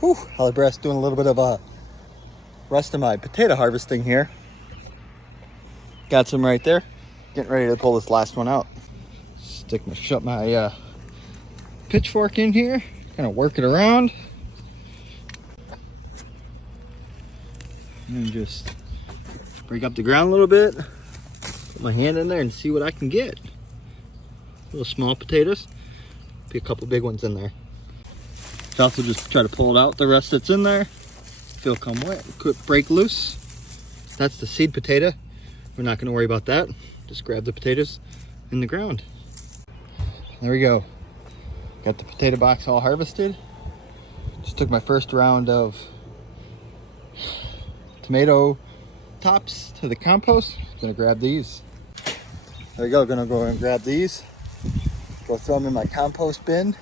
Whew, Alibras doing a little bit of a rest of my potato harvesting here. Got some right there. Getting ready to pull this last one out. Shut my pitchfork in here. Kind of work it around. And just break up the ground a little bit. Put my hand in there and see what I can get. Little small potatoes. Be a couple big ones in there. Also just try to pull it out, the rest that's in there. Feel come wet, break loose. That's the seed potato. We're not gonna worry about that. Just grab the potatoes in the ground. There we go. Got the potato box all harvested. Just took my first round of tomato tops to the compost. Gonna grab these. There we go, gonna go and grab these. Go throw them in my compost bin.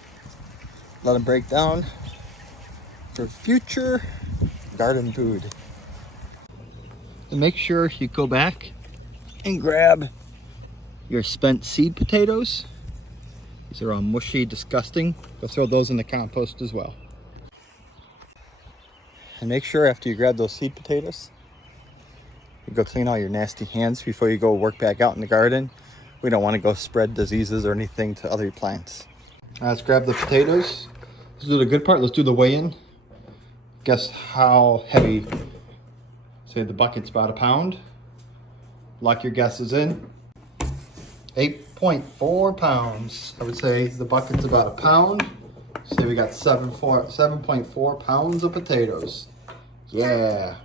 Let them break down for future garden food. And make sure you go back and grab your spent seed potatoes. These are all mushy, disgusting. Go throw those in the compost as well. And make sure after you grab those seed potatoes, you go clean all your nasty hands before you go work back out in the garden. We don't want to go spread diseases or anything to other plants. Let's grab the potatoes. Let's do the good part. Let's do the weigh-in. Guess how heavy. Say the bucket's about a pound. Lock your guesses in. 8.4 pounds. I would say the bucket's about a pound. Say we got 7.4 pounds of potatoes. Yeah.